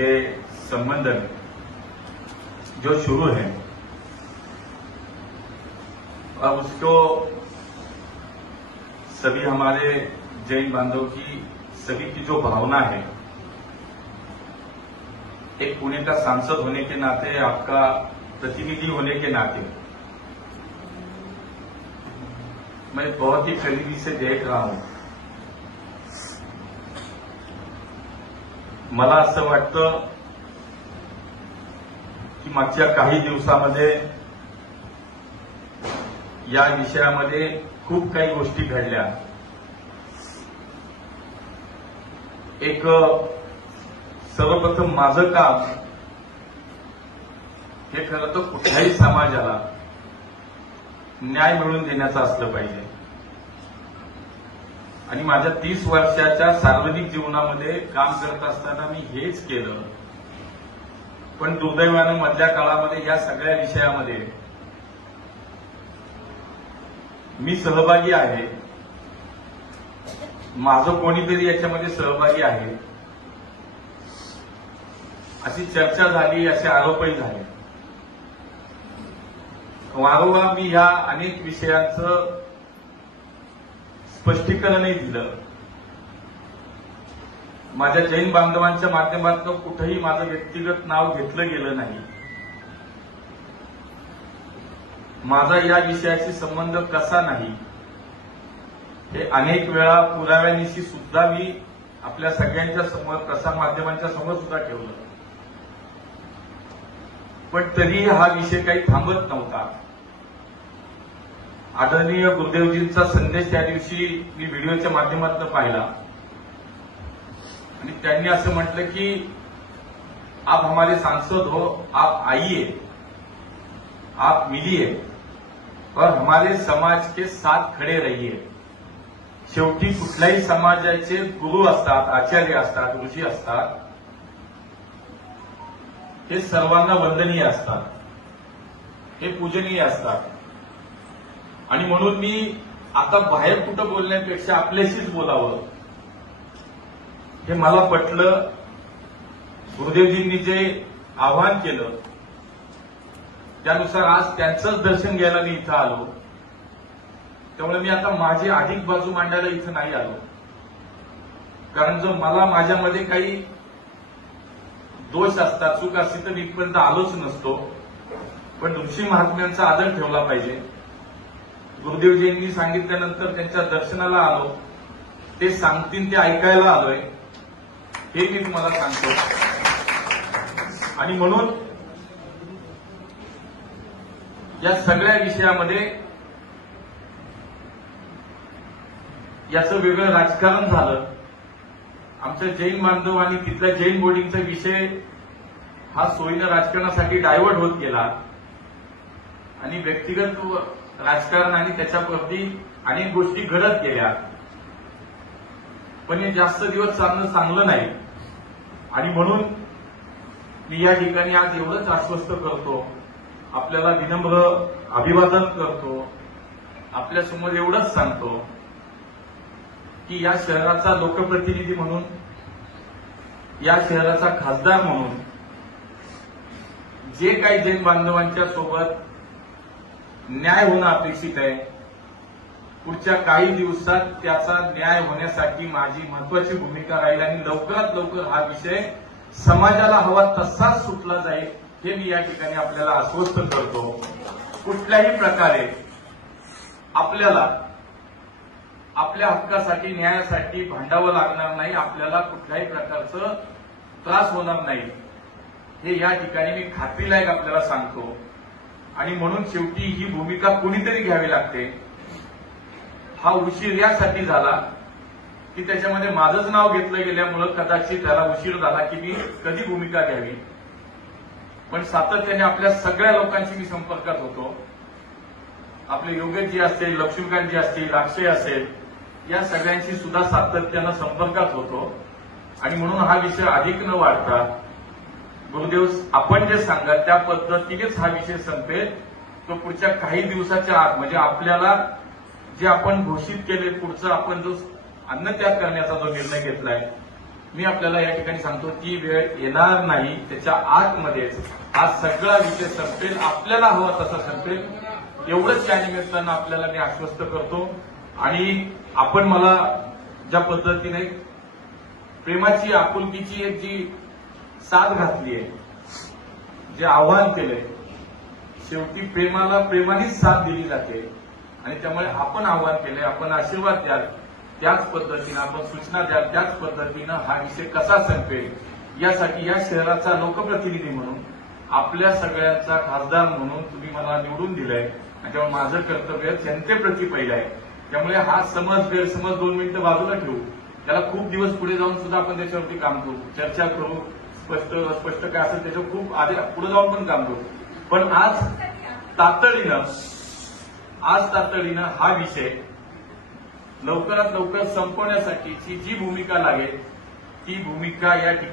ये संबंध जो शुरू है और उसको सभी हमारे जैन बांधव की सभी की जो भावना है, एक पुणे का सांसद होने के नाते, आपका प्रतिनिधि होने के नाते मैं बहुत ही करीबी से देख रहा हूं। मला असं वाटतं की मागच्या काही दिवसामध्ये या विषयामध्ये खूप काही गोष्टी घडल्या। एक सर्वप्रथम माझं काम हे खरं तर कुठल्याही समाजाला न्याय मिळवून देण्याचं असलं पाहिजे आणि माझ्या 30 वर्षाच्या सार्वजनिक जीवनामध्ये काम करत असताना मी हेच केलं। पण दुर्दैवानं मधल्या काळामध्ये या सगळ्या विषयामध्ये मी सहभागी आहे, माझं कोणीतरी याच्यामध्ये सहभागी आहे अशी चर्चा झाली, असे आरोपही झाले। वारंवार मी ह्या अनेक विषयांचं स्पष्टीकरणही दिलं। माझ्या जैन बांधवांच्या माध्यमातून कुठेही माझं व्यक्तिगत नाव घेतलं गेलं नाही। माझा या विषयाशी संबंध कसा नाही हे अनेक वेळा पुराव्यानिशी सुद्धा मी आपल्या सगळ्यांच्या समोर, प्रसार माध्यमांच्या समोर सुद्धा ठेवलं, पण तरी हा विषय काही थांबत नव्हता। आदरणीय गुरुदेवजींचा संदेश त्या दिवशी मी व्हिडिओच्या माध्यमातून पाहिला आणि त्यांनी असं म्हटलं की आप हमारे सांसद हो, आप आइए, आप मिलिए और हमारे समाज के साथ खडे रहिए। शेवटी कुठल्याही समाजाचे गुरु असतात, आचार्य असतात, ऋषी असतात, हे सर्वांना वंदनीय असतात, हे पूजनीय असतात आणि म्हणून मी आता बाहेर कुठं बोलण्यापेक्षा आपल्याशीच बोलावं हे मला पटलं। गुरुदेवजींनी जे आवाहन केलं त्यानुसार आज त्यांचंच दर्शन घ्यायला मी इथं आलो। त्यामुळे मी आता माझी अधिक बाजू मांडायला इथं नाही आलो, कारण जर मला माझ्यामध्ये काही दोष असतात, चूक असती तर मी इथपर्यंत आलोच नसतो। पण ऋषी महात्म्यांचा आदर ठेवला पाहिजे। गुरुदेवजींनी सांगितल्यानंतर त्यांच्या दर्शनाला आलो, ते सांगतील ते ऐकायला आलोय, हे मी तुम्हाला सांगतो। आणि म्हणून या सगळ्या विषयामध्ये याचं वेगळं राजकारण झालं। आमच्या जैन बांधव आणि तिथल्या जैन बोर्डिंगचा विषय हा सोयीनं राजकारणासाठी डायव्हर्ट होत गेला आणि व्यक्तिगत राजकारण आणि त्याच्यावरती अनेक गोष्टी घडत गेल्या, पण हे जास्त दिवस चालणं चांगलं नाही। आणि म्हणून मी या ठिकाणी आज एवढंच आश्वस्त करतो, आपल्याला विनम्र अभिवादन करतो, आपल्यासमोर एवढंच सांगतो की या शहराचा लोकप्रतिनिधी म्हणून, या शहराचा खासदार म्हणून जे काही जैन बांधवांच्या सोबत न्याय होणं अपेक्षित आहे, पुढच्या काही दिवसात त्याचा न्याय होण्यासाठी माझी महत्वाची भूमिका राहील आणि लवकरात लवकर हा विषय समाजाला हवा तसाच सुटला जाईल हे मी या ठिकाणी आपल्याला आश्वस्त करतो। कुठल्याही प्रकारे आपल्याला आपल्या हक्कासाठी, न्यायासाठी भांडावं लागणार नाही, आपल्याला कुठल्याही प्रकारचं त्रास होणार नाही हे या ठिकाणी मी खात्रीलायक आपल्याला सांगतो। आणि म्हणून शेवटी ही भूमिका कुणीतरी घ्यावी लागते। हा उशीर यासाठी झाला की त्याच्यामध्ये माझंच नाव घेतलं गेल्यामुळं कदाचित त्याला उशीर झाला की मी कधी भूमिका घ्यावी, पण सातत्याने आपल्या सगळ्या लोकांशी मी संपर्कात होतो। आपले योगेशजी असतील, लक्ष्मीकांतजी असतील, अक्षय असेल, या सगळ्यांशी सुद्धा सातत्यानं संपर्कात होतो आणि म्हणून हा विषय अधिक न वाढता गुरुदेव आपण जे सांगाल त्या पद्धतीनेच हा विषय संपेल। तो पुढच्या काही दिवसाच्या आत, म्हणजे आपल्याला जे आपण घोषित केले, पुढचं आपण जो अन्नत्याग करण्याचा जो निर्णय घेतलाय मी आपल्याला या ठिकाणी सांगतो ती वेळ येणार नाही. त्याच्या आतमध्येच हा सगळा विषय संपेल, आपल्याला हवा तसा संपेल, एवढंच या निमित्तानं आपल्याला मी आश्वस्त करतो. आणि आपण मला ज्या पद्धतीने प्रेमाची आपुलकीची एक जी साथ घातली आहे, जे आव्हान केलंय, शेवटी प्रेमाला प्रेमानेच साथ दिली जाते. आणि त्यामुळे आपण आव्हान केलंय, आपण आशीर्वाद द्याल त्याच पद्धतीनं, आपण सूचना द्याल त्याच पद्धतीनं हा विषय कसा संपेल यासाठी या शहराचा लोकप्रतिनिधी म्हणून, आपल्या सगळ्यांचा खासदार म्हणून तुम्ही मला निवडून दिलंय. आणि त्यामुळे माझं कर्तव्य जनतेप्रती पहिलं आहे. त्यामुळे हा समज गैरसमज 2 मिनिटं बाजूला ठेवू, त्याला खूप दिवस पुढे जाऊन सुद्धा आपण त्याच्यावरती काम करू, चर्चा करू, स्पष्ट काय असेल त्याच्यावर खूप आधी पुढे जाऊन पण काम करू. पण आज तातडीनं हा विषय लवकरात लवकर संपवण्यासाठीची जी भूमिका लागेल ती भूमिका या ठिकाणी